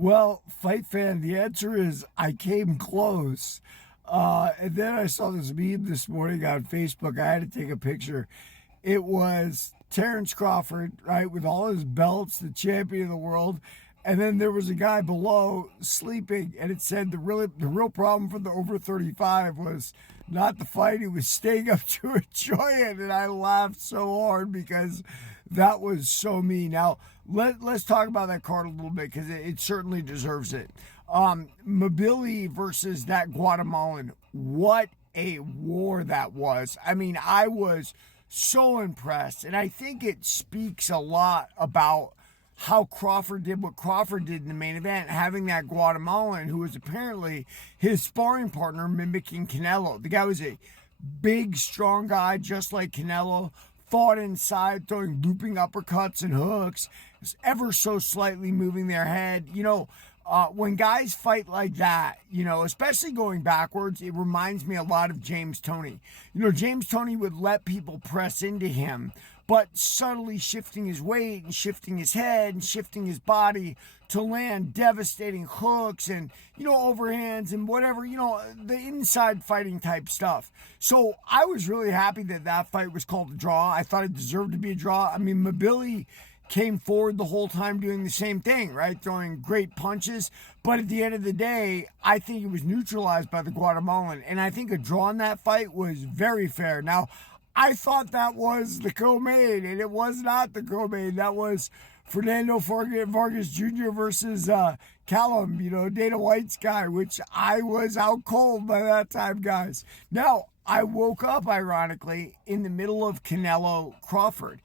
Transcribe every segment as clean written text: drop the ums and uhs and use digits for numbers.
Well, fight fan, the answer is I came close. And then I saw this meme this morning on Facebook. I had to take a picture. It was Terrence Crawford, right, with all his belts, the champion of the world. And then there was a guy below sleeping, and it said the real problem for the over 35 was not the fight; it was staying up to enjoy it. And I laughed so hard because that was so me. Now let's talk about that card a little bit because it certainly deserves it. Mobility versus that Guatemalan. What a war that was! I mean, I was so impressed, and I think it speaks a lot about how Crawford did what Crawford did in the main event, having that Guatemalan who was apparently his sparring partner mimicking Canelo. The guy was a big, strong guy, just like Canelo, fought inside, throwing looping uppercuts and hooks, was ever so slightly moving their head. When guys fight like that, especially going backwards, it reminds me a lot of James Toney. James Toney would let people press into him, but subtly shifting his weight and shifting his head and shifting his body to land devastating hooks and, overhands and whatever, the inside fighting type stuff. So I was really happy that fight was called a draw. I thought it deserved to be a draw. I mean, Mobility came forward the whole time doing the same thing, right? Throwing great punches. But at the end of the day, I think it was neutralized by the Guatemalan. And I think a draw in that fight was very fair. Now, I thought that was the co-main, and it was not the co-main. That was Fernando Vargas Jr. versus Callum, Dana White's guy, which I was out cold by that time, guys. Now, I woke up, ironically, in the middle of Canelo Crawford.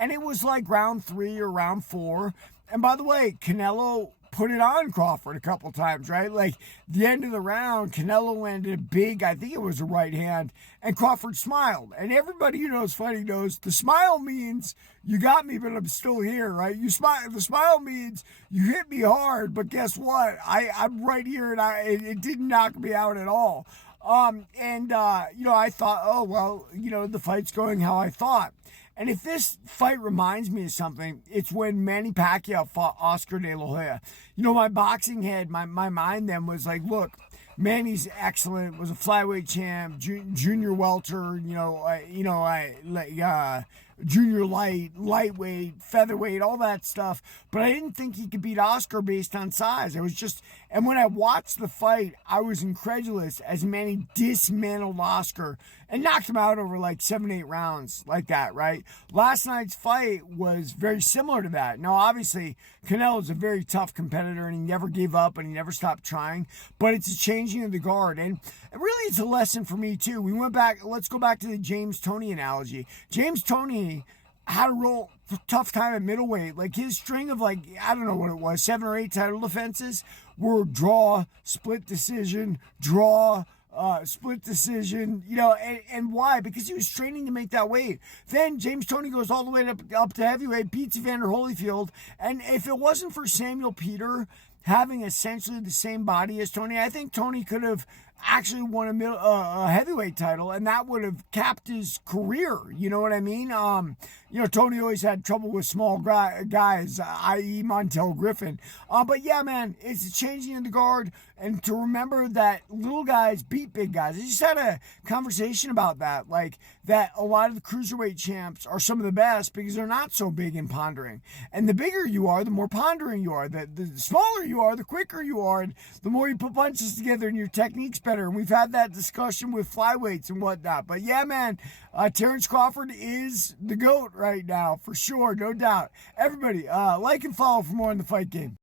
And it was like round 3 or round 4. And by the way, Canelo put it on Crawford a couple times, right? Like the end of the round, Canelo landed a big, I think it was a right hand, and Crawford smiled. And everybody who knows fighting knows the smile means you got me, but I'm still here, right? The smile means you hit me hard, but guess what? I'm right here, and it didn't knock me out at all. I thought, oh well, the fight's going how I thought. And if this fight reminds me of something, it's when Manny Pacquiao fought Oscar De La Hoya. My boxing head, my mind then was like, look, Manny's excellent, was a flyweight champ, junior welter, junior light, lightweight, featherweight, all that stuff. But I didn't think he could beat Oscar based on size. And when I watched the fight, I was incredulous as Manny dismantled Oscar and knocked him out over like 7-8 rounds like that, right? Last night's fight was very similar to that. Now, obviously, Canelo's a very tough competitor, and he never gave up and he never stopped trying, but it's a changing of the guard. And really, it's a lesson for me, too. Let's go back to the James Toney analogy. James Toney had a real tough time at middleweight. Like his string of I don't know what it was, 7 or 8 title defenses were draw, split decision, draw, split decision, and why? Because he was training to make that weight. Then James Toney goes all the way up to heavyweight, beats Evander Holyfield, and if it wasn't for Samuel Peter having essentially the same body as Toney, I think Toney could have actually won a heavyweight title, and that would have capped his career. You know what I mean? Toney always had trouble with small guys, i.e. Montel Griffin. But yeah, man, it's a changing of the guard, and to remember that little guys beat big guys. I just had a conversation about that, like that a lot of the cruiserweight champs are some of the best because they're not so big and pondering. And the bigger you are, the more pondering you are. The smaller you are, the quicker you are, and the more you put punches together and your technique's better. And we've had that discussion with flyweights and whatnot. But yeah, man, Terrence Crawford is the GOAT right now, for sure, no doubt. Everybody, like and follow for more on The Fight Game.